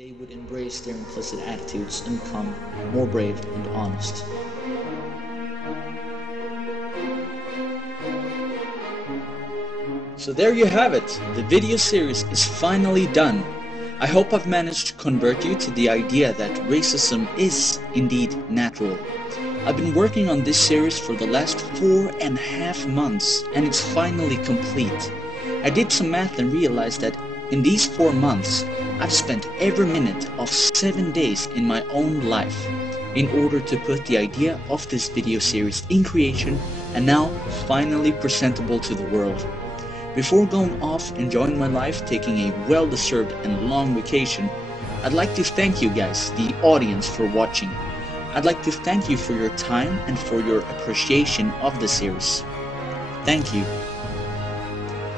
they would embrace their implicit attitudes and become more brave and honest. So there you have it, the video series is finally done. I hope I've managed to convert you to the idea that racism is indeed natural. I've been working on this series for the last 4.5 months and it's finally complete. I did some math and realized that in these 4 months, I've spent every minute of 7 days in my own life in order to put the idea of this video series in creation and now finally presentable to the world. Before going off enjoying my life, taking a well-deserved and long vacation, I'd like to thank you guys, the audience, for watching. I'd like to thank you for your time and for your appreciation of the series. Thank you.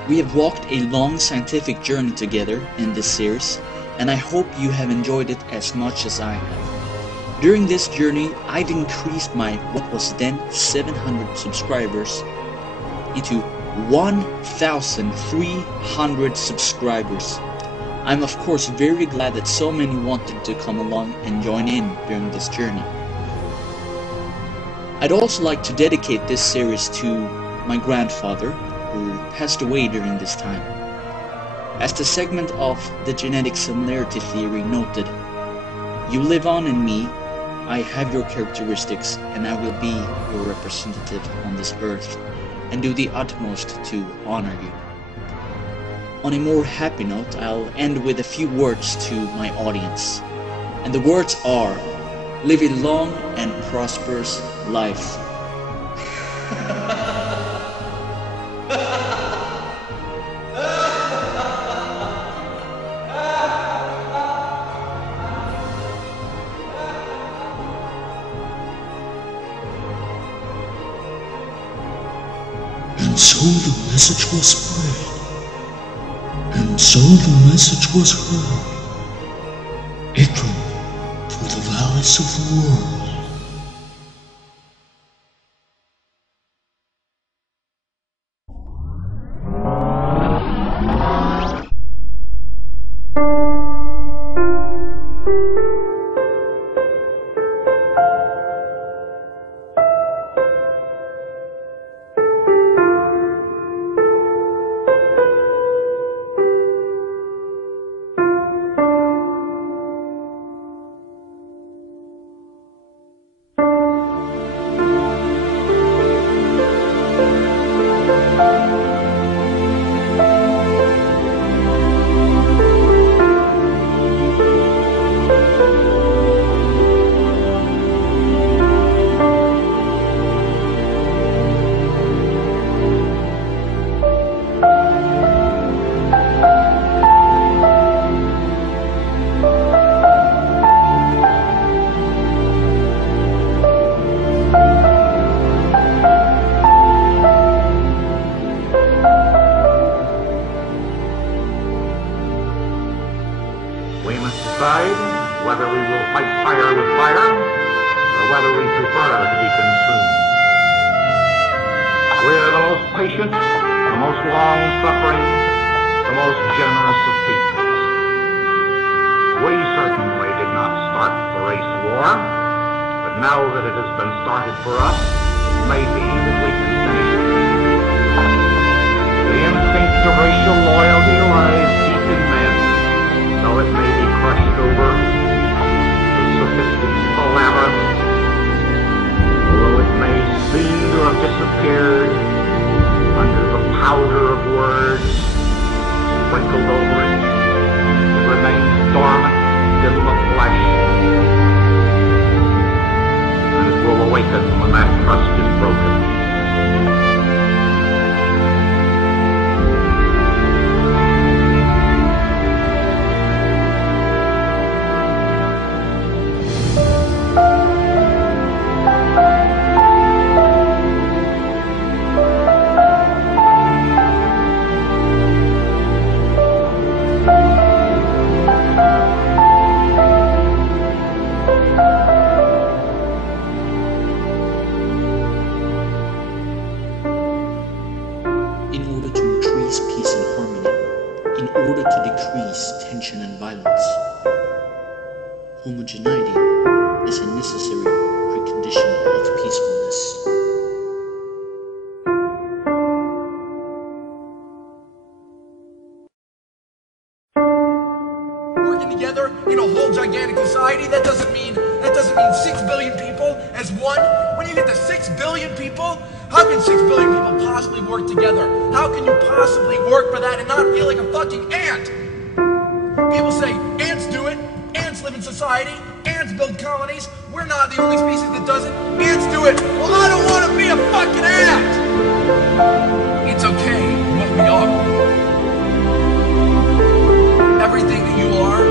We have walked a long scientific journey together in this series, and I hope you have enjoyed it as much as I have. During this journey, I've increased my what was then 700 subscribers into 1,300 subscribers. I'm of course very glad that so many wanted to come along and join in during this journey. I'd also like to dedicate this series to my grandfather, who passed away during this time. As the segment of the genetic similarity theory noted, "You live on in me, I have your characteristics, and I will be your representative on this earth, and do the utmost to honor you." On a more happy note, I'll end with a few words to my audience. And the words are, live a long and prosperous life. And so the message was spread, and so the message was heard, echoing through the valleys of the world. We must decide whether we will fight fire with fire, or whether we prefer to be consumed. We are the most patient, the most long-suffering, the most generous of peoples. We certainly did not start the race war, but now that it has been started for us, it may be that we can finish it. The instinct of racial loyalty lies deep in men, though it may be crushed over the sophistical labyrinth, although it may seem to have disappeared under the powder of words sprinkled over it, it remains dormant in the flesh, and it will awaken when that trust is broken. homogeneity is a necessary precondition of peacefulness. Working together in a whole gigantic society, that doesn't mean 6 billion people as one. When you get to 6 billion people, how can 6 billion people possibly work together? How can you possibly work for that and not feel like a fucking ant? People say ants do it, ants live in society, ants build colonies. We're not the only species that does it. Ants do it. Well, I don't want to be a fucking ant. It's okay what we are. Everything that you are